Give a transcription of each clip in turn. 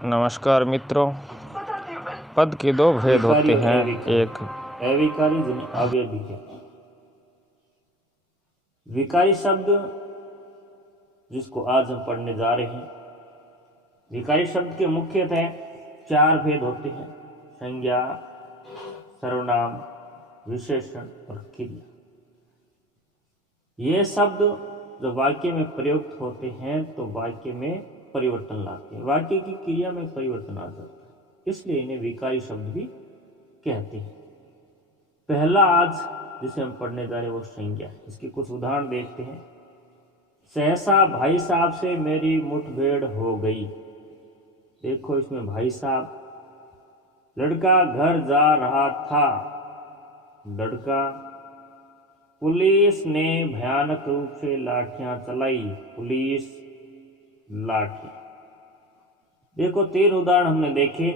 नमस्कार मित्रों। पद के दो भेद होते हैं, एक अविकारी जिन्हें अव्ययी है। विकारी शब्द जिसको आज हम पढ़ने जा रहे हैं, विकारी शब्द के मुख्यतः चार भेद होते हैं: संज्ञा, सर्वनाम, विशेषण और क्रिया। ये शब्द जब वाक्य में प्रयुक्त होते हैं तो वाक्य में परिवर्तन लाते हैं, वाक्य की क्रिया में परिवर्तन आ जाता है, इसलिए इन्हें विकारी शब्द भी कहते हैं। पहला आज जिसे हम पढ़ने जा रहे हैं वो संज्ञा। इसके कुछ उदाहरण देखते हैं। सहसा भाई साहब से मेरी मुठभेड़ हो गई। देखो इसमें भाई साहब, लड़का घर जा रहा था, लड़का, पुलिस ने भयानक रूप से लाठियां चलाई, पुलिस, लाठी। देखो तीन उदाहरण हमने देखे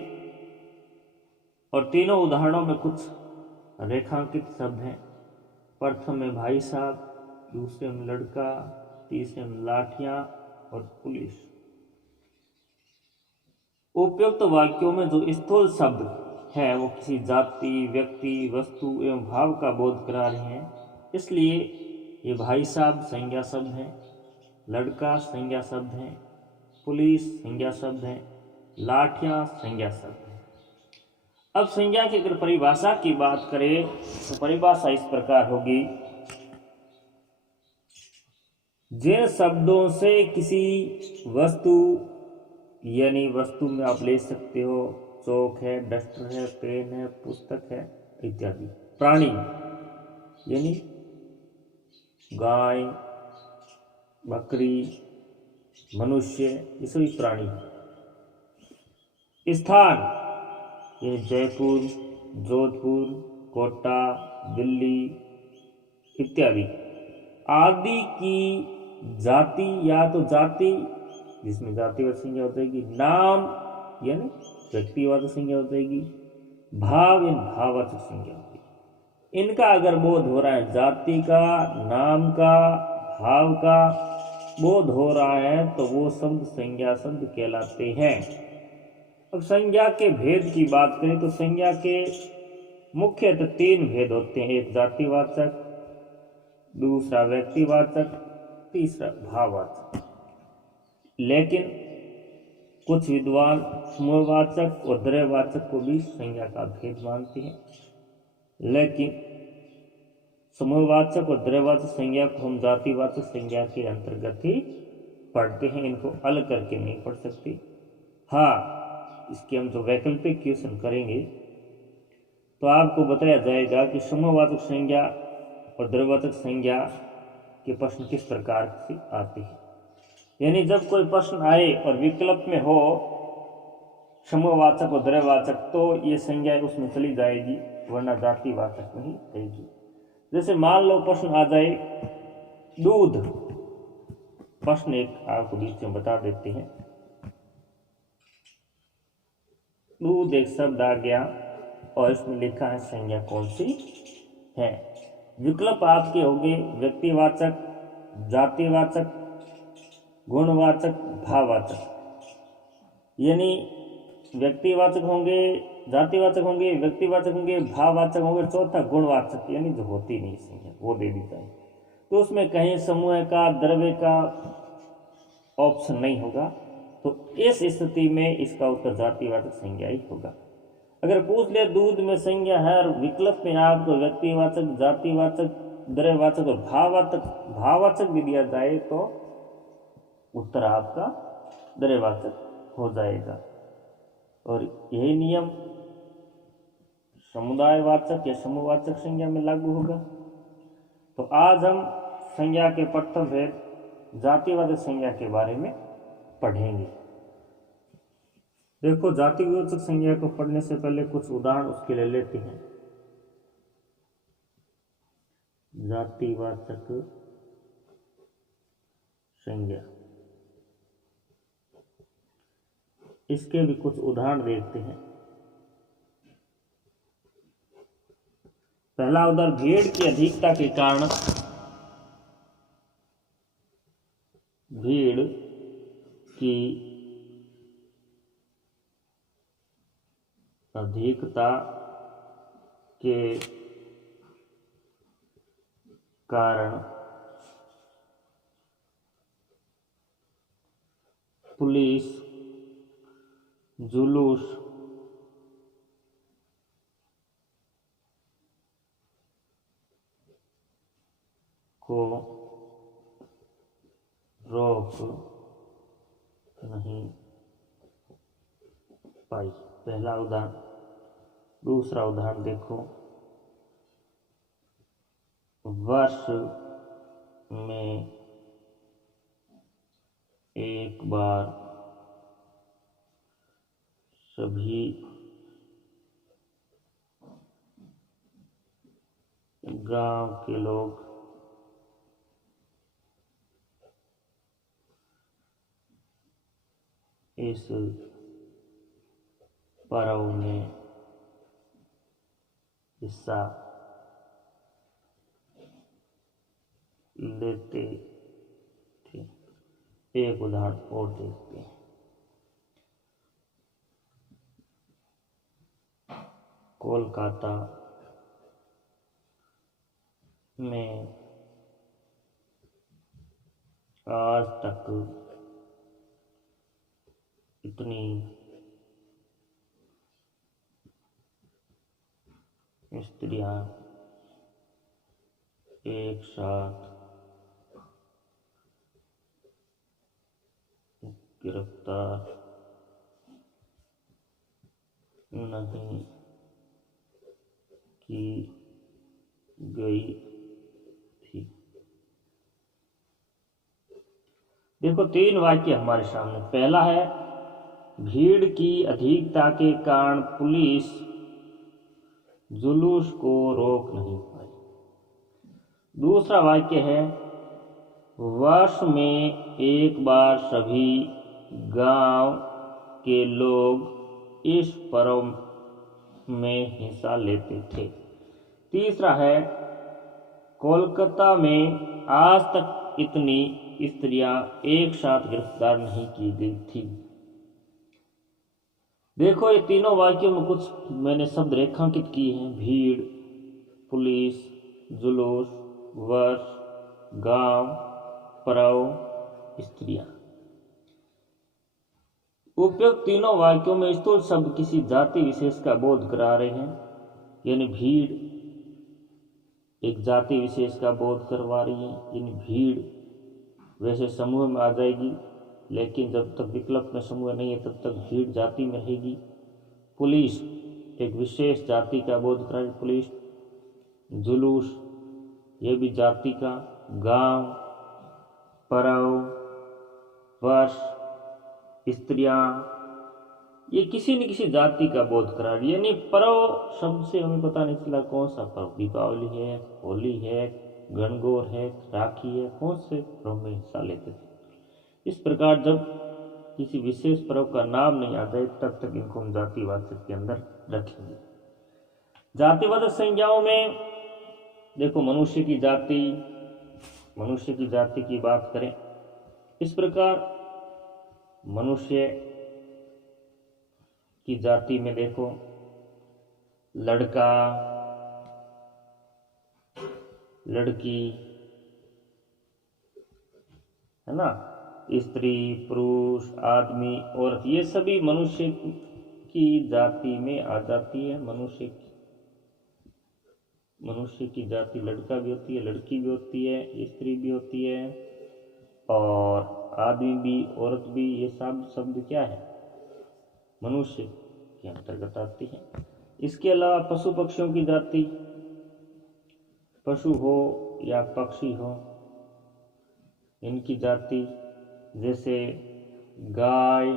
और तीनों उदाहरणों में कुछ रेखांकित शब्द हैं। प्रथम में भाई साहब, दूसरे में लड़का, तीसरे में लाठियां और पुलिस। उपयुक्त वाक्यों में जो स्थूल शब्द है वो किसी जाति, व्यक्ति, वस्तु एवं भाव का बोध करा रहे हैं, इसलिए ये भाई साहब संज्ञा शब्द है, लड़का संज्ञा शब्द है, पुलिस संज्ञा शब्द है, लाठियां संज्ञा शब्द है। अब संज्ञा की अगर परिभाषा की बात करें तो परिभाषा इस प्रकार होगी: जिन शब्दों से किसी वस्तु, यानी वस्तु में आप ले सकते हो चौक है, डस्टर है, पेन है, पुस्तक है इत्यादि। प्राणी यानी गाय, बकरी, मनुष्य, ये सभी प्राणी है। स्थान, ये जयपुर, जोधपुर, कोटा, दिल्ली इत्यादि। आदि की जाति, या तो जाति जिसमें जातिवाचक संज्ञा हो जाएगी, नाम यानी व्यक्तिवाचक संज्ञा हो जाएगी, भाव यानी भाववाचक संज्ञा हो जाएगी। इनका अगर बोध हो रहा है, जाति का, नाम का, भाव का बोध हो रहा है तो वो शब्द संज्ञा शब्द कहलाते हैं। अब संज्ञा के भेद की बात करें तो संज्ञा के मुख्यतः तीन भेद होते हैं: एक जातिवाचक, दूसरा व्यक्तिवाचक, तीसरा भाववाचक। लेकिन कुछ विद्वान समूहवाचक और द्रव्यवाचक को भी संज्ञा का भेद मानते हैं, लेकिन समूहवाचक और द्रव्यवाचक संज्ञा को हम जातिवाचक संज्ञा के अंतर्गत ही पढ़ते हैं, इनको अलग करके नहीं पढ़ सकते। हाँ, इसके हम जो वैकल्पिक क्वेश्चन करेंगे तो आपको बताया जाएगा कि समूहवाचक संज्ञा और द्रव्यवाचक संज्ञा के प्रश्न किस प्रकार से आते हैं। यानी जब कोई प्रश्न आए और विकल्प में हो समूहवाचक और द्रव्यवाचक तो ये संज्ञा उसमें चली जाएगी, वरना जातिवाचक नहीं रहेगी। जैसे मान लो प्रश्न आ जाए दूध, प्रश्न एक आपको बीच में बता देते हैं। दूध एक शब्द आ गया और इसमें लिखा है संज्ञा कौन सी है। विकल्प आपके होंगे व्यक्तिवाचक, जातिवाचक, गुणवाचक, भाववाचक। यानी व्यक्तिवाचक होंगे, जातिवाचक होंगे, व्यक्तिवाचक होंगे, भाववाचक होंगे, चौथा गुणवाचक यानी जो होती नहीं संज्ञा वो दे दी जाए। तो उसमें कहीं समूह का, द्रव्य का ऑप्शन नहीं होगा, तो इस स्थिति में इसका उत्तर जातिवाचक संज्ञा ही होगा। अगर पूछ ले दूध में संज्ञा है और विकल्प में आपको व्यक्तिवाचक, जातिवाचक, द्रव्यवाचक और भाववाचक भी दिया जाए तो उत्तर आपका द्रव्यवाचक हो जाएगा। और यही नियम समुदायवाचक या समूहवाचक संज्ञा में लागू होगा। तो आज हम संज्ञा के प्रथम भेद जातिवाचक संज्ञा के बारे में पढ़ेंगे। देखो, जातिवाचक संज्ञा को पढ़ने से पहले कुछ उदाहरण उसके ले लेते हैं। जातिवाचक संज्ञा, इसके भी कुछ उदाहरण देखते हैं। पहला उदाहरण, भीड़ की अधिकता के कारण, भीड़ की अधिकता के कारण पुलिस जुलूस को रोक नहीं पाई। पहला उदाहरण। दूसरा उदाहरण देखो, वर्ष में एक बार सभी गांव के लोग इस पर्व में हिस्सा लेते थे। एक उदाहरण और देखते हैं। कोलकाता में आज तक इतनी स्त्रियां एक साथ गिरफ्तार नहीं की गई थी। देखो, 3 वाक्य हमारे सामने। पहला है, भीड़ की अधिकता के कारण पुलिस जुलूस को रोक नहीं पाई। दूसरा वाक्य है, वर्ष में एक बार सभी गांव के लोग इस पर्व में हिस्सा लेते थे। तीसरा है, कोलकाता में आज तक इतनी स्त्रियां एक साथ गिरफ्तार नहीं की गई थी। देखो, ये तीनों वाक्यों में कुछ मैंने शब्द रेखांकित किए हैं। भीड़, पुलिस, जुलूस, वर्ष, गांव, पर्व, स्त्रियां। उपयुक्त तीनों वाक्यों में स्थूल शब्द किसी जाति विशेष का बोध करा रहे हैं, यानी भीड़ एक जाति विशेष का बोध करवा रही है। यानी भीड़ वैसे समूह में आ जाएगी, लेकिन जब तक विकल्प में समूह नहीं है तब तक भीड़ जाति में रहेगी। पुलिस एक विशेष जाति का बोध करा रही है, पुलिस। जुलूस ये भी जाति का। गांव, पर्व, वर्ष, स्त्रियां ये किसी न किसी जाति का बोध करा रही है। यानी पर्व शब्द से हमें पता नहीं चला कौन सा पर्व, दीपावली है, होली है, गणगौर है, राखी है, कौन से पर्व में हिस्सा लेते थे। इस प्रकार जब किसी विशेष पर्व का नाम नहीं आ जाए तब तक इनको हम जातिवाचक के अंदर रखेंगे। जातिवाचक संज्ञाओं में देखो, मनुष्य की जाति की बात करें, इस प्रकार मनुष्य की जाति में देखो, लड़का, लड़की, है ना, स्त्री, पुरुष, आदमी, औरत, ये सभी मनुष्य की जाति में आ जाती है। मनुष्य की जाति लड़का भी होती है, लड़की भी होती है, स्त्री भी होती है, और आदमी भी, औरत भी। ये सब शब्द क्या है, मनुष्य के अंतर्गत आती है। इसके अलावा पशु पक्षियों की जाति, पशु हो या पक्षी हो, इनकी जाति, जैसे गाय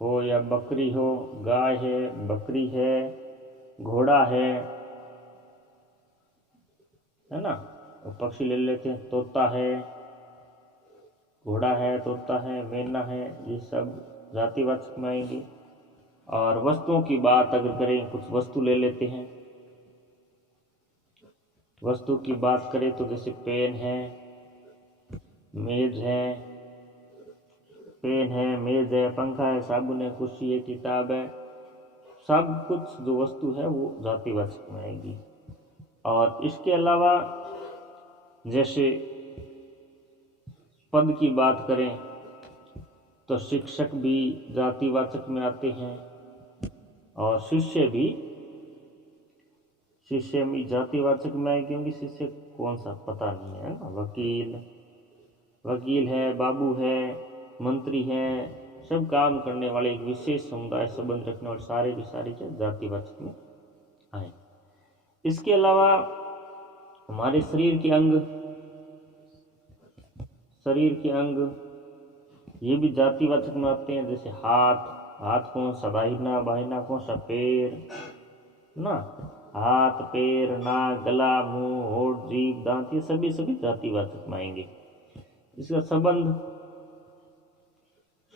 हो या बकरी हो, गाय है, बकरी है, घोड़ा है ना। पक्षी ले लेते हैं, तोता है, घोड़ा है, तोता है, मैना है, ये सब जातिवाचक में आएंगे। और वस्तुओं की बात अगर करें, कुछ वस्तु ले लेते हैं। वस्तु की बात करें तो जैसे पेन है, मेज है, पेन है, मेज है, पंखा है, साबुन है, कुर्सी है, किताब है, सब कुछ जो वस्तु है वो जातिवाचक में आएगी। और इसके अलावा जैसे पद की बात करें तो शिक्षक भी जातिवाचक में आते हैं, और शिष्य भी जातिवाचक में आए, क्योंकि शिष्य कौन सा पता नहीं है ना। वकील है, बाबू है, मंत्री है, सब काम करने वाले एक विशेष समुदाय संबंध रखने वाले सारे के सारे क्या जातिवाचक में आए। इसके अलावा हमारे शरीर के अंग ये भी जातिवाचक में आते हैं। जैसे हाथ कौन सा, बाहिना कौन सा, पैर ना, हाथ, पैर, नाक, गला, मुंह, होठ, जीभ, दांत, ये सभी जातिवाचक में आएंगे। इसका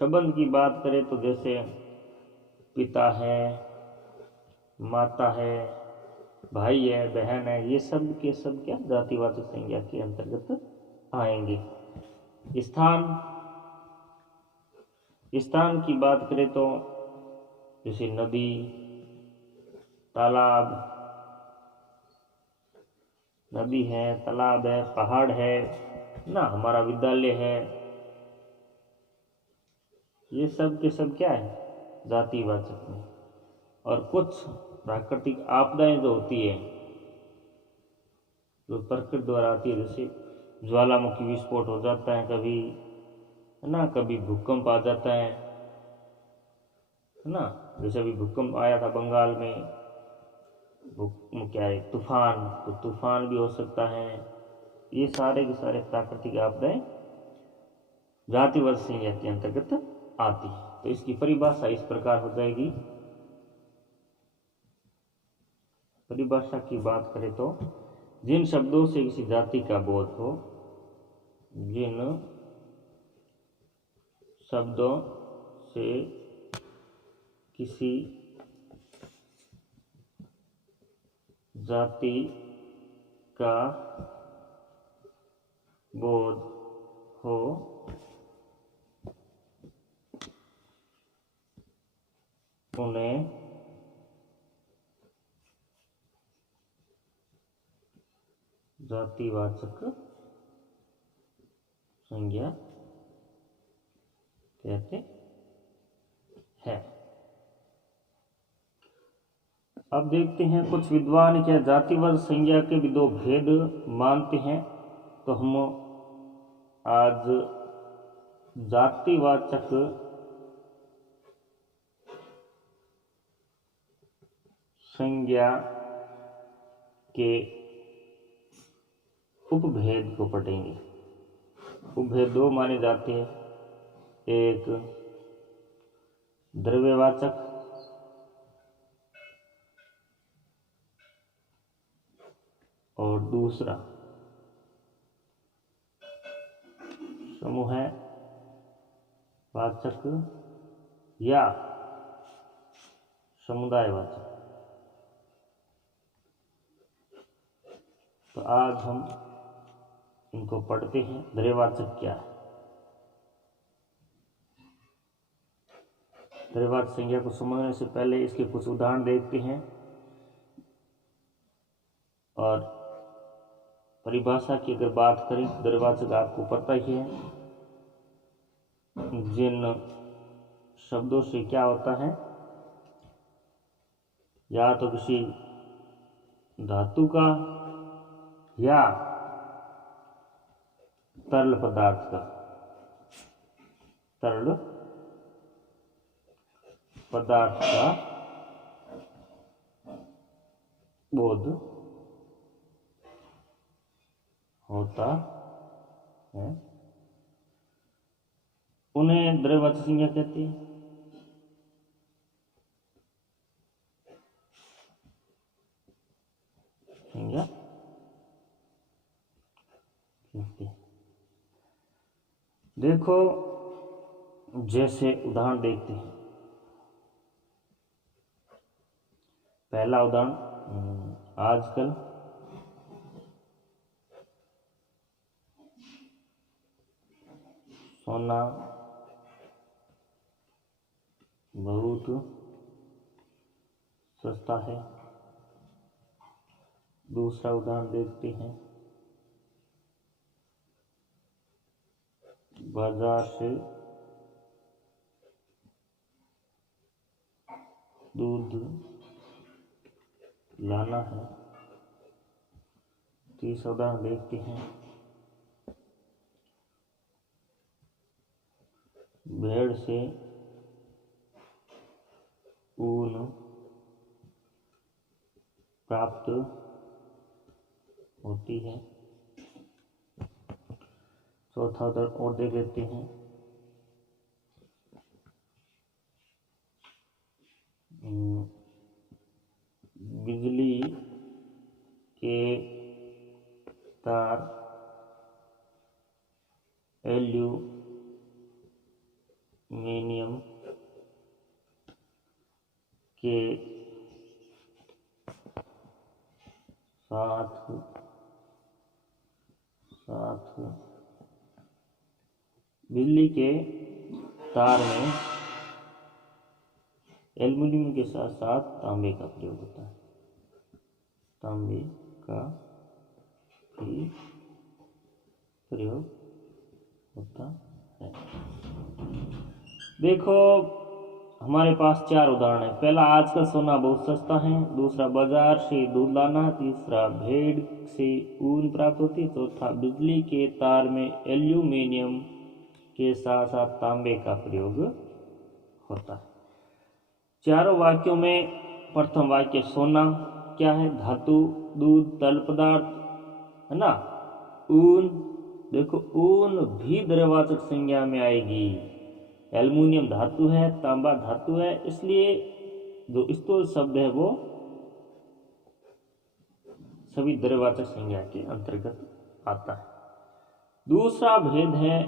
संबंध की बात करें तो जैसे पिता है, माता है, भाई है, बहन है, ये सब के सब क्या जातिवाचक संज्ञा के अंतर्गत आएंगे। स्थान की बात करें तो जैसे नदी, तालाब है, पहाड़ है ना, हमारा विद्यालय है, ये सब के सब क्या है जातिवाचक में। और कुछ प्राकृतिक आपदाएं जो होती है, जो प्रकृति द्वारा आती है, जैसे ज्वालामुखी विस्फोट हो जाता है कभी, है ना, कभी भूकंप आ जाता है ना। जैसे अभी भूकंप आया था बंगाल में, क्या है, तूफान, तो तूफान भी हो सकता है। ये सारे के सारे प्राकृतिक आपदाएं जातिवाचक संज्ञा के अंतर्गत आती है। तो इसकी परिभाषा इस प्रकार हो जाएगी। परिभाषा की बात करें तो जिन शब्दों से किसी जाति का बोध हो, जिन शब्दों से किसी जाति का बोध हो, उन्हें जातिवाचक संज्ञा कहते हैं। अब देखते हैं कुछ विद्वान क्या जातिवाचक संज्ञा के भी दो भेद मानते हैं। तो हम आज जातिवाचक संज्ञा के उपभेद को पढ़ेंगे। उपभेद दो माने जाते हैं, एक द्रव्यवाचक और दूसरा समूह वाचक या समुदायवाचक। तो आज हम इनको पढ़ते हैं। द्रव्यवाचक क्या है? द्रव्यवाचक संज्ञा को समझने से पहले इसके कुछ उदाहरण देखते हैं और परिभाषा की अगर बात करें, द्रव्यवाचक आपको पता ही है, जिन शब्दों से क्या होता है, या तो किसी धातु का या तरल पदार्थ का, तरल पदार्थ का बोध होता है, उन्हें द्रव्यवाचक संज्ञा कहते हैं। संज्ञा कहते हैं। देखो जैसे उदाहरण देखते हैं। पहला उदाहरण, आजकल सोना बहुत सस्ता है। दूसरा उदाहरण देखते हैं। बाजार से दूध लाना है। तीसरा उदाहरण देखते हैं। भेड़ से ऊन प्राप्त होती है। चौथा उदाहरण और देख लेते हैं। बिजली के तार एल्यूमीनियम के साथ बिजली के तार में एल्युमिनियम के साथ साथ तांबे का प्रयोग होता है। तांबे का भी प्रयोग होता है। देखो हमारे पास 4 उदाहरण है। पहला, आजकल सोना बहुत सस्ता है। दूसरा, बाजार से दूध लाना। तीसरा, भेड़ से ऊन प्राप्त होती है। चौथा, बिजली के तार में एल्यूमीनियम के साथ साथ तांबे का प्रयोग होता है। चारों वाक्यों में प्रथम वाक्य सोना क्या है? धातु, दूध तरल पदार्थ, है ना। ऊन, देखो ऊन भी द्रव्यवाचक संज्ञा में आएगी। एल्युमिनियम धातु है, तांबा धातु है, इसलिए जो स्थूल शब्द है वो सभी द्रव्यवाचक संज्ञा के अंतर्गत आता है। दूसरा भेद है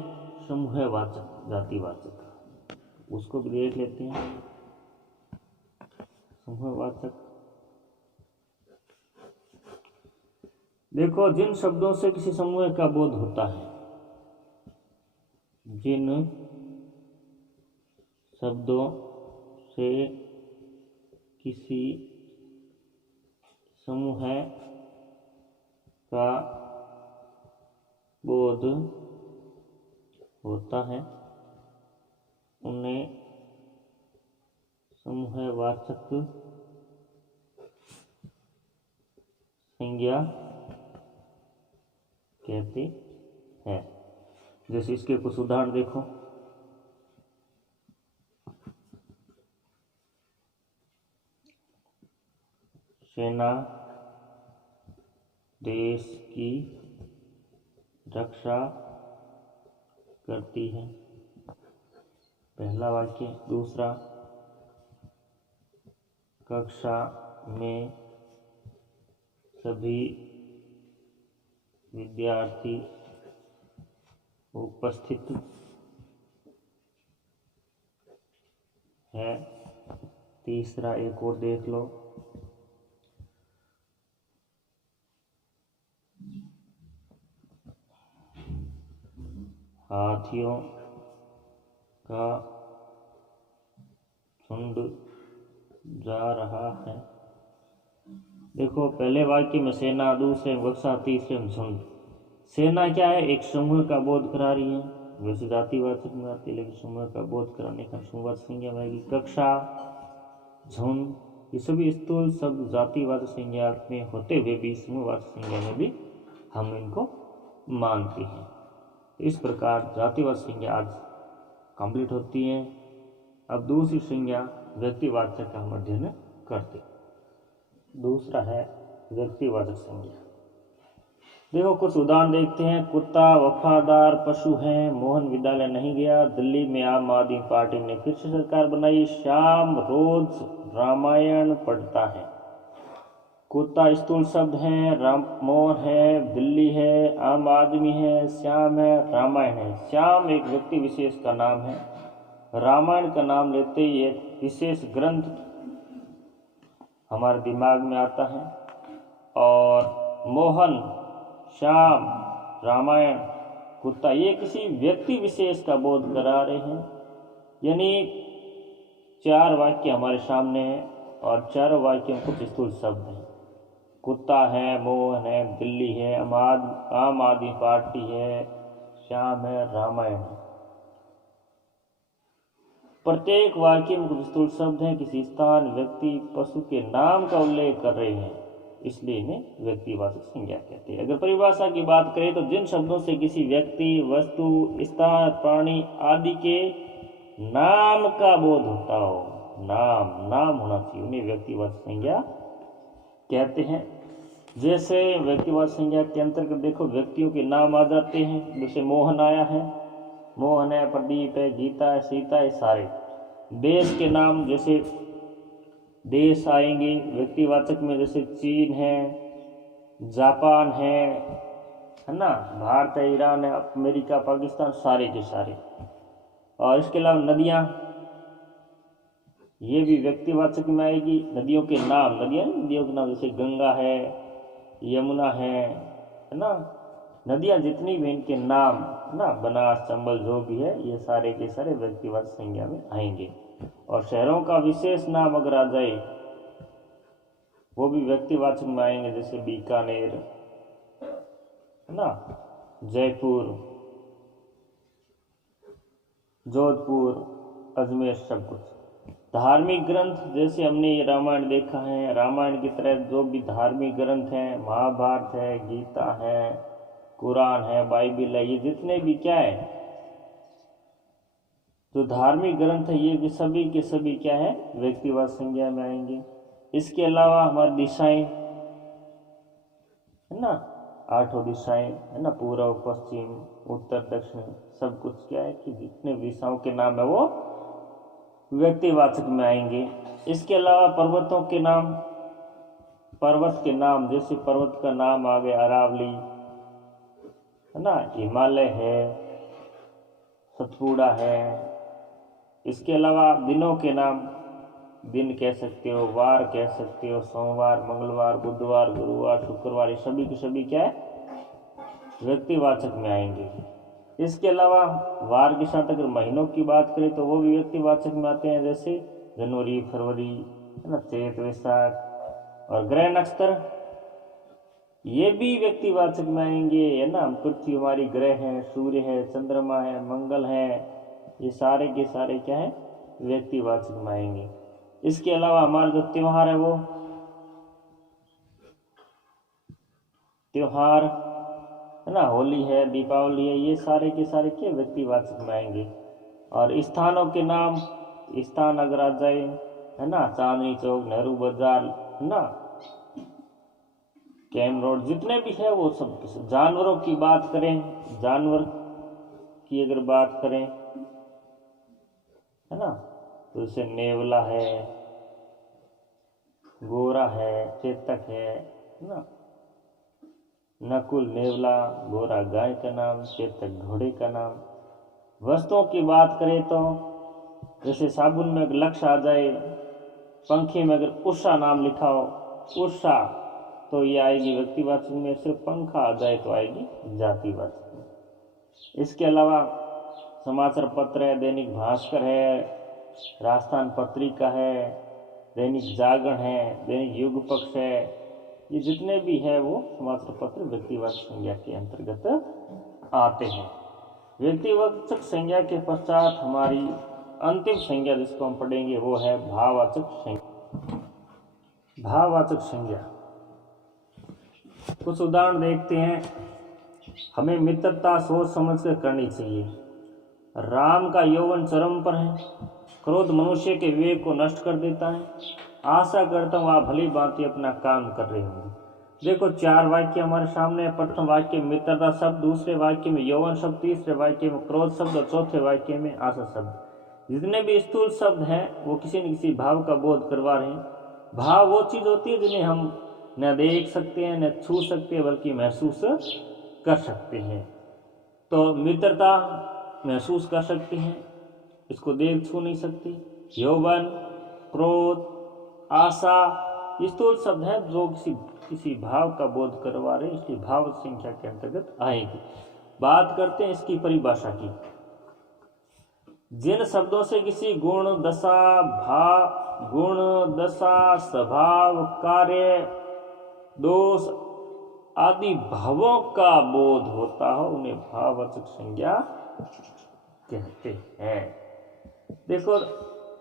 समूहवाचक, जातिवाचक, उसको भी देख लेते हैं। समूहवाचक, देखो जिन शब्दों से किसी समूह का बोध होता है, जिन शब्दों से किसी समूह का बोध होता है उन्हें समूहवाचक संज्ञा कहते हैं। जैसे इसके कुछ उदाहरण देखो। सेना देश की रक्षा करती है, पहला वाक्य। दूसरा, कक्षा में सभी विद्यार्थी उपस्थित है। तीसरा एक और देख लो। हाथियों का झुंड जा रहा है। देखो पहले वाक्य में सेना, दूसरे में कक्षा, तीसरे में झुंड। सेना क्या है? एक समूह का बोध करा रही है, वैसे जातिवाचक में आती है, लेकिन समूह का बोध कराने का समूहवाचक संज्ञा में आएगी। कक्षा, झुंड, ये सभी स्थूल शब्द जातिवाचक संज्ञा में होते हुए भी समूहवाचक संज्ञा में भी हम इनको मानते हैं। इस प्रकार जातिवाचक संज्ञा आज कंप्लीट होती है। अब दूसरी संज्ञा व्यक्तिवाचक का हम अध्ययन करते। दूसरा है व्यक्तिवाचक संज्ञा। देखो कुछ उदाहरण देखते हैं। कुत्ता वफादार पशु है। मोहन विद्यालय नहीं गया। दिल्ली में आम आदमी पार्टी ने फिर से सरकार बनाई। श्याम रोज रामायण पढ़ता है। कुत्ता स्थूल शब्द है, मोहन है, दिल्ली है, आम आदमी है, श्याम है, रामायण है। श्याम एक व्यक्ति विशेष का नाम है। रामायण का नाम लेते ही एक विशेष ग्रंथ हमारे दिमाग में आता है। और मोहन, श्याम, रामायण, कुत्ता, ये किसी व्यक्ति विशेष का बोध करा रहे हैं। यानी 4 वाक्य हमारे सामने हैं। और चारों वाक्यों कुछ स्थूल शब्द हैं। कुत्ता है, मोहन है, दिल्ली है, आम आदमी पार्टी है, श्याम है, रामायण है। प्रत्येक वाक्य में कुछ स्थूल शब्द हैं, किसी स्थान, व्यक्ति, पशु के नाम का उल्लेख कर रहे हैं, इसलिए इन्हें व्यक्तिवाचक संज्ञा कहते हैं। अगर परिभाषा की बात करें तो जिन शब्दों से किसी व्यक्ति, वस्तु, स्थान, प्राणी आदि के नाम का बोध होता हो, नाम होना चाहिए, उन्हें व्यक्तिवाचक संज्ञा कहते हैं। जैसे व्यक्तिवाचक संज्ञा के अंतर्गत देखो व्यक्तियों के नाम आ जाते हैं, जैसे मोहन आया है, मोहन है, प्रदीप है, गीता है, सीता है, सारे। देश के नाम जैसे देश आएंगे व्यक्तिवाचक में, जैसे चीन है, जापान है ना, भारत है, ईरान है, अमेरिका, पाकिस्तान, सारे के सारे। और इसके अलावा नदियाँ, ये भी व्यक्तिवाचक में आएगी। नदियों के नाम जैसे गंगा है, यमुना है ना, नदियाँ जितनी भी इनके नाम ना, बनास, चंबल, जो भी है, ये सारे के सारे व्यक्तिवाचक संज्ञा में आएंगे। और शहरों का विशेष नाम अगर आ जाए वो भी व्यक्तिवाचक में आएंगे, जैसे बीकानेर है ना, जयपुर, जोधपुर, अजमेर, सब कुछ। धार्मिक ग्रंथ जैसे हमने ये रामायण देखा है, रामायण की तरह जो भी धार्मिक ग्रंथ हैं, महाभारत है, गीता है, कुरान है, बाइबिल है, ये जितने भी क्या है जो धार्मिक ग्रंथ है, ये भी सभी के सभी क्या है व्यक्तिवाचक संज्ञा में आएंगे। इसके अलावा हमारी दिशाएं है ना, 8 दिशाएं है ना, पूर्व, पश्चिम, उत्तर, दक्षिण, सब कुछ क्या है कि जितने दिशाओं के नाम है वो व्यक्तिवाचक में आएंगे। इसके अलावा पर्वतों के नाम, पर्वत के नाम जैसे पर्वत का नाम आ गया अरावली है ना, हिमालय है, सतपुड़ा है। इसके अलावा दिनों के नाम, दिन कह सकते हो, वार कह सकते हो, सोमवार, मंगलवार, बुधवार, गुरुवार, शुक्रवार, ये सभी के सभी क्या है व्यक्तिवाचक में आएंगे। इसके अलावा वार के साथ अगर महीनों की बात करें तो वो भी व्यक्तिवाचक में आते हैं, जैसे जनवरी, फरवरी है ना, चैत, वैशाख। और ग्रह नक्षत्र ये भी व्यक्तिवाचक में आएंगे है ना, पृथ्वी हमारी ग्रह है, सूर्य है, चंद्रमा है, मंगल है, ये सारे के सारे क्या है व्यक्तिवाचक में आएंगे। इसके अलावा हमारा जो त्योहार है वो त्योहार है ना, होली है, दीपावली है, ये सारे के सारे क्या व्यक्तिवाचक में आएंगे। और स्थानों के नाम, स्थान अगर आ जाए है ना, चांदनी चौक, नेहरू बाजार है ना, कैम रोड, जितने भी है वो सब। जानवरों की बात करें, जानवर की अगर बात करें है ना, तो जैसे नेवला है, गोरा है, चेतक है ना, नकुल, नेवला, गोरा गाय का नाम, चेतक घोड़े का नाम। वस्तुओं की बात करें तो जैसे साबुन में अगर लक्ष्य आ जाए, पंखे में अगर उषा नाम लिखा हो, उषा, तो ये आएगी व्यक्तिवाचक में। सिर्फ पंखा आ जाए तो आएगी जातिवाचक में। इसके अलावा समाचार पत्र है, दैनिक भास्कर है, राजस्थान पत्रिका है, दैनिक जागरण है, दैनिक युग पक्ष है, ये जितने भी है वो समाचार पत्र व्यक्तिवाचक संज्ञा के अंतर्गत आते हैं। व्यक्तिवाचक संज्ञा के पश्चात हमारी अंतिम संज्ञा जिसको हम पढ़ेंगे वो है भाववाचक संज्ञा। भाववाचक संज्ञा कुछ उदाहरण देखते हैं। हमें मित्रता सोच समझ कर करनी चाहिए। राम का यौवन चरम पर है। क्रोध मनुष्य के विवेक को नष्ट कर देता है। आशा करता हूँ आप भली भांति अपना काम कर रहे होंगे। देखो 4 वाक्य हमारे सामने। प्रथम वाक्य में मित्रता शब्द, दूसरे वाक्य में यौवन शब्द, तीसरे वाक्य में क्रोध शब्द और चौथे वाक्य में आशा शब्द। जितने भी स्थूल शब्द हैं वो किसी न किसी भाव का बोध करवा रहे हैं। भाव वो चीज़ होती है जिन्हें हम न देख सकते हैं, न छू सकते हैं, बल्कि महसूस कर सकते हैं। तो मित्रता महसूस कर सकते हैं, इसको देख छू नहीं सकते। यौवन, क्रोध, आशा, ये स्थूल शब्द हैं जो किसी भाव का बोध करवा रहे हैं, इसलिए भाव संख्या के अंतर्गत आएगी। बात करते हैं इसकी परिभाषा की। जिन शब्दों से किसी गुण दशा स्वभाव कार्य दोष आदि भावों का बोध होता हो उन्हें भाववाचक संज्ञा कहते हैं। देखो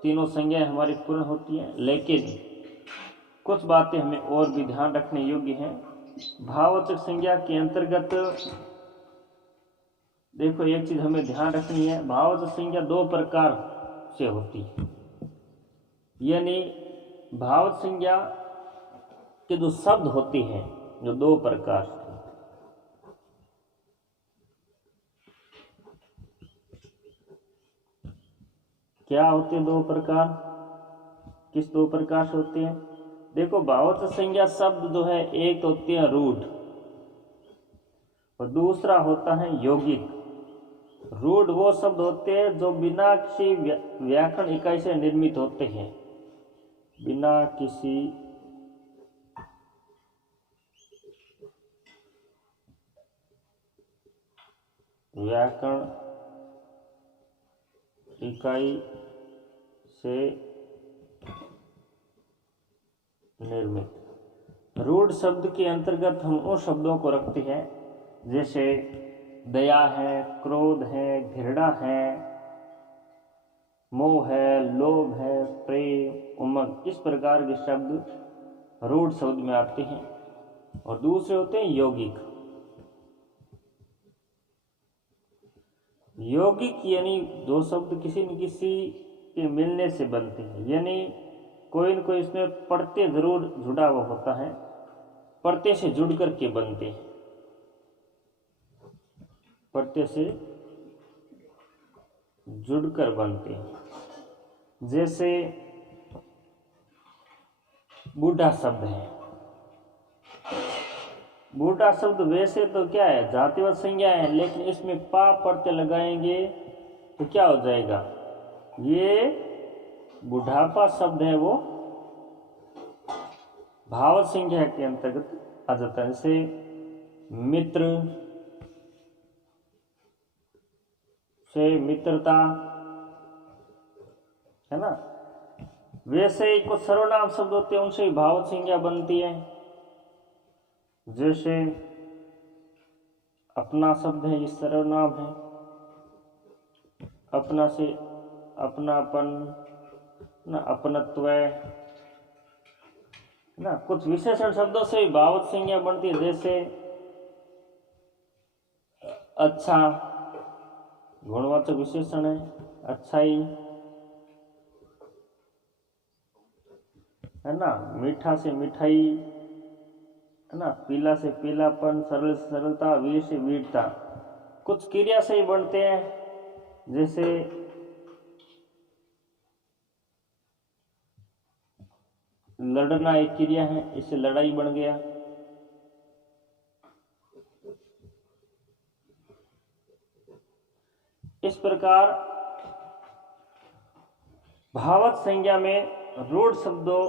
तीनों संज्ञाएं हमारी पूर्ण होती हैं, लेकिन कुछ बातें हमें और भी ध्यान रखने योग्य हैं। भाववाचक संज्ञा के अंतर्गत देखो एक चीज हमें ध्यान रखनी है, भाववाचक संज्ञा दो प्रकार से होती है। यानी भाववाचक संज्ञा के जो शब्द होते हैं जो दो प्रकार के, क्या होते हैं दो प्रकार, किस दो प्रकार से होते हैं? देखो भाववाचक संज्ञा शब्द जो है एक होते हैं रूढ़ और दूसरा होता है यौगिक। रूढ़ वो शब्द होते हैं जो बिना किसी व्याकरण इकाई से निर्मित होते हैं, बिना किसी व्याकरण इकाई से निर्मित। रूढ़ शब्द के अंतर्गत हम उन शब्दों को रखते हैं जैसे दया है, क्रोध है, घृणा है, मोह है, लोभ है, प्रेम, उमंग, इस प्रकार के शब्द रूढ़ शब्द में आते हैं। और दूसरे होते हैं यौगिक। यौगिक यानी दो शब्द किसी न किसी के मिलने से बनते हैं, यानी कोई न कोई इसमें प्रत्यय जरूर जुड़ा हुआ होता है, प्रत्यय से जुड़ करके बनते हैं, प्रत्यय से जुड़कर बनते हैं। जैसे बूढ़ा शब्द है, बूढ़ा शब्द वैसे तो क्या है जातिवाचक संज्ञा है, लेकिन इसमें पा प्रत्यय लगाएंगे तो क्या हो जाएगा, ये बुढ़ापा शब्द है वो भाववाचक संज्ञा के अंतर्गत आ जाता है। जैसे मित्र से मित्रता है ना, वैसे ही कुछ सर्वनाम शब्द होते हैं उनसे भी भाववाचक संज्ञा बनती है। जैसे अपना शब्द है, ये सर्वनाम है, अपना से अपनापन ना, अपनत्व ना, कुछ विशेषण शब्दों से भी भाववाचक संज्ञा बनती है। जैसे अच्छा गुणवाचक विशेषण है, अच्छाई है ना, मीठा से मिठाई है ना, पीला से पीलापन, सरल से सरलता, वीर से वीरता। कुछ क्रिया से ही बनते हैं, जैसे लड़ना एक क्रिया है, इससे लड़ाई बन गया। इस प्रकार भाववाचक संज्ञा में रूढ़ शब्दों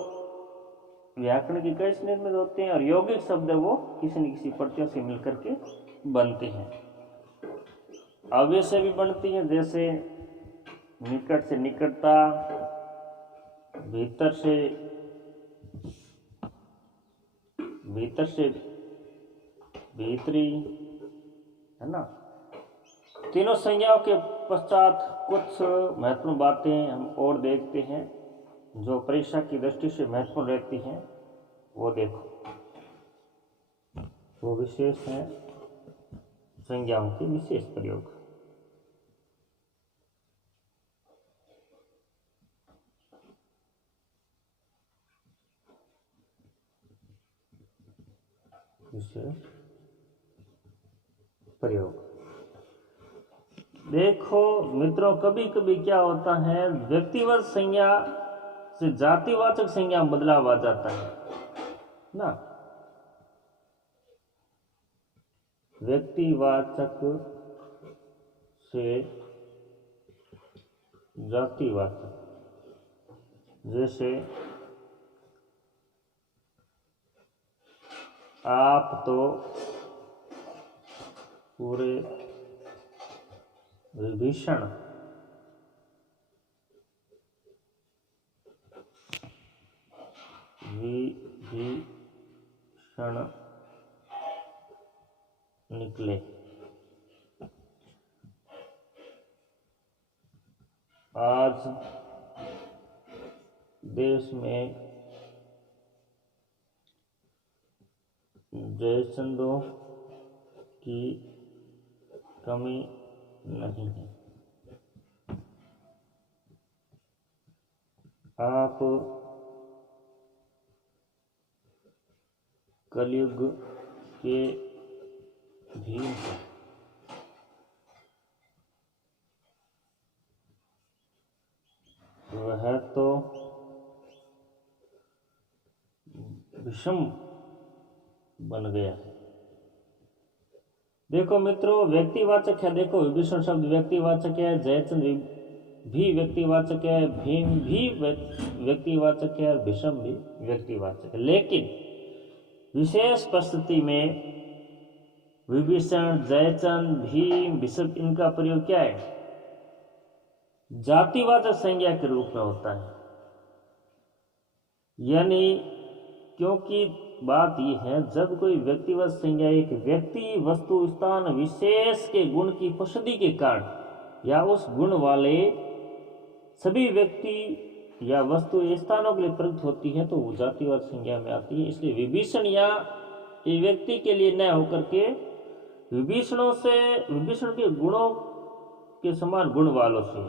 व्याकरण की कई से निर्मित होते हैं और यौगिक शब्द वो किसी न किसी प्रत्ययों से मिलकर के बनते हैं। अव्यय से भी बनती है, जैसे निकट से निकटता, भीतर से भीतरी है ना। तीनों संज्ञाओं के पश्चात कुछ महत्वपूर्ण बातें हम और देखते हैं जो परीक्षा की दृष्टि से महत्वपूर्ण रहती हैं। वो देखो, वो विशेष है संज्ञाओं के विशेष प्रयोग। विशेष प्रयोग देखो मित्रों, कभी कभी क्या होता है व्यक्तिवाचक संज्ञा से जातिवाचक संज्ञा बदलाव आ जाता है ना। व्यक्तिवाचक से जातिवाचक, जैसे आप तो पूरे विभीषण विभीषण निकले। आज देश में जयचंदों की कमी नहीं है। आप कलयुग के भीम हैं। वह तो विषम बन गया है। देखो मित्रों, व्यक्तिवाचक है। देखो, विभीषण शब्द व्यक्तिवाचक है, जयचंद भी व्यक्तिवाचक है, भीम भी व्यक्तिवाचक है और भीषम भी व्यक्तिवाचक है। लेकिन विशेष परिस्थिति में विभीषण, जयचंद, भीम, भीषम, इनका प्रयोग क्या है? जातिवाचक संज्ञा के रूप में होता है। यानी क्योंकि बात यह है, जब कोई व्यक्तिगत संज्ञा एक व्यक्ति, वस्तु, स्थान, विशेष के गुण की उपस्थिति के कारण या उस गुण वाले सभी व्यक्ति या वस्तु स्थानों के लिए प्रयुक्त होती है तो वो जातिवाचक संज्ञा में आती है। इसलिए विभीषण या एक व्यक्ति के लिए न होकर के विभीषण के गुणों के समान गुण वालों से,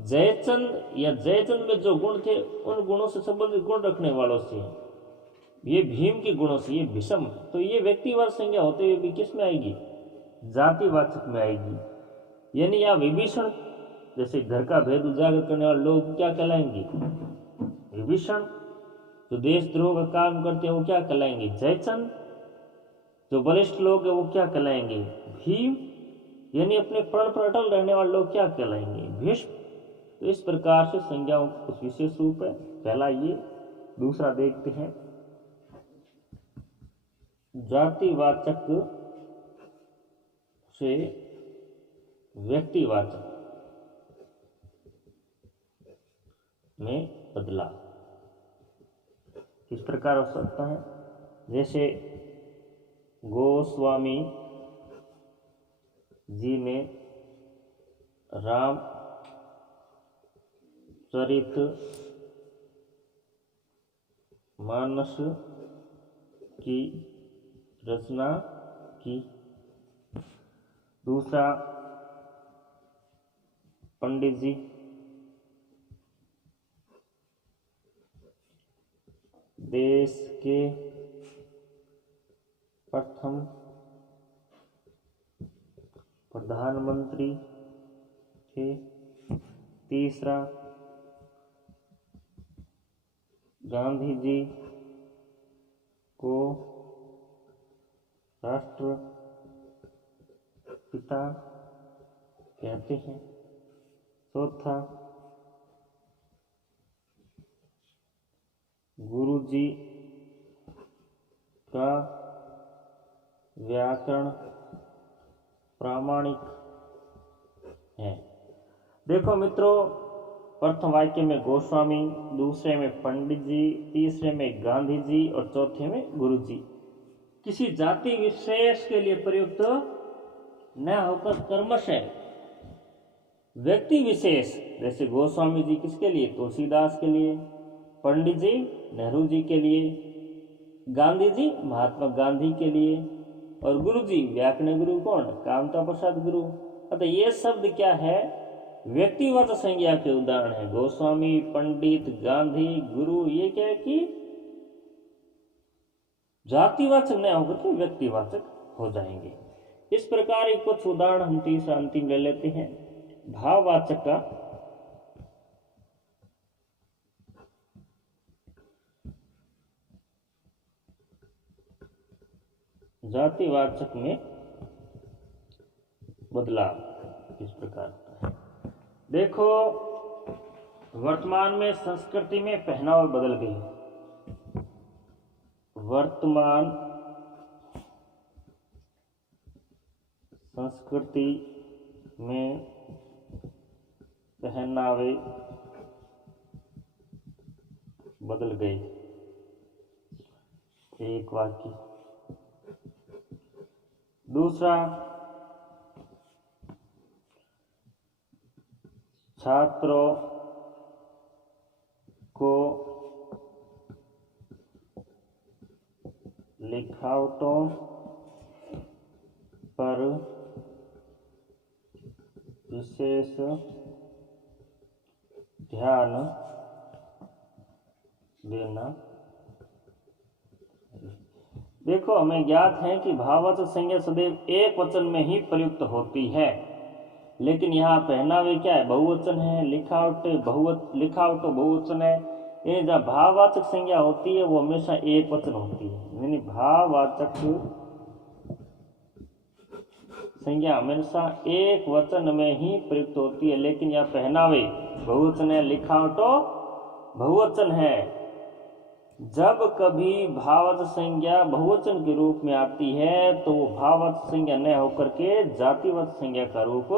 जयचंद या जयचंद में जो गुण थे उन गुणों से संबंधित गुण रखने वालों से, ये भीम के गुणों से, ये भीषम। तो ये व्यक्तिवाचक संज्ञा होते हुए भी किस में आएगी? जातिवाचक में आएगी। यानी यहाँ विभीषण जैसे घर का भेद उजागर करने वाले लोग क्या कहलाएंगे? विभीषण। जो देशद्रोह का काम करते हैं वो क्या कहलाएंगे? जयचंद। जो वरिष्ठ लोग हैं वो क्या कहलाएंगे? भीम। यानी अपने प्रण पर अटल रहने वाले लोग क्या कहलाएंगे? भीष्म। तो इस प्रकार से संज्ञाओं का कुछ विशेष रूप है। पहला ये। दूसरा देखते हैं, जातिवाचक से व्यक्तिवाचक में बदलाव किस प्रकार हो सकता है? जैसे गोस्वामी जी ने राम चरित मानस की रचना की। दूसरा, पंडित जी देश के प्रथम प्रधानमंत्री थे। तीसरा, गांधी जी को राष्ट्रपिता कहते हैं। चौथा, गुरु जी का व्याकरण प्रामाणिक है। देखो मित्रों, प्रथम वाक्य में गोस्वामी, दूसरे में पंडित जी, तीसरे में गांधी जी और चौथे में गुरु जी। किसी जाति विशेष के लिए प्रयुक्त न होकर कर्मशः व्यक्ति विशेष, जैसे गोस्वामी जी किसके लिए? तुलसीदास के लिए। पंडित जी नेहरू जी के लिए। गांधी जी महात्मा गांधी के लिए। और गुरु जी व्याकरण गुरु कौन? कामता प्रसाद गुरु। अतः ये शब्द क्या है? व्यक्तिवाचक संज्ञा के उदाहरण है। गोस्वामी, पंडित, गांधी, गुरु, ये क्या है कि जातिवाचक न होकर के व्यक्तिवाचक हो जाएंगे। इस प्रकार एक कुछ उदाहरण हम तीसरा अंतिम ले लेते हैं। भाववाचक का जातिवाचक में बदलाव किस प्रकार का है? देखो, वर्तमान में संस्कृति में पहनावा बदल गई। वर्तमान संस्कृति में पहनावे बदल गए। एक वाक्य। दूसरा, छात्रों को लिखावटों पर विशेष ध्यान देना। देखो, हमें ज्ञात है कि भाववाचक संज्ञा सदैव एक वचन में ही प्रयुक्त होती है, लेकिन यहाँ पहनावे क्या है? बहुवचन है। लिखावट बहुवचन है। ये जब भाववाचक संज्ञा होती है वो हमेशा एक वचन होती है, यानी भाववाचक संज्ञा हमेशा एक वचन में ही प्रयुक्त होती है, लेकिन यह पहनावे बहुवचन है, लिखावटो बहुवचन है। जब कभी भाववाचक संज्ञा बहुवचन के रूप में आती है तो वो भाववाचक संज्ञा न होकर के जातिवाचक संज्ञा का रूप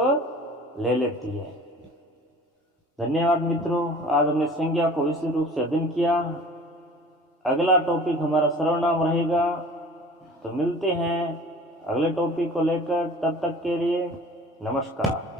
ले लेती है। धन्यवाद मित्रों, आज हमने संज्ञा को विस्तृत रूप से अध्ययन किया। अगला टॉपिक हमारा सर्वनाम रहेगा, तो मिलते हैं अगले टॉपिक को लेकर। तब तक के लिए नमस्कार।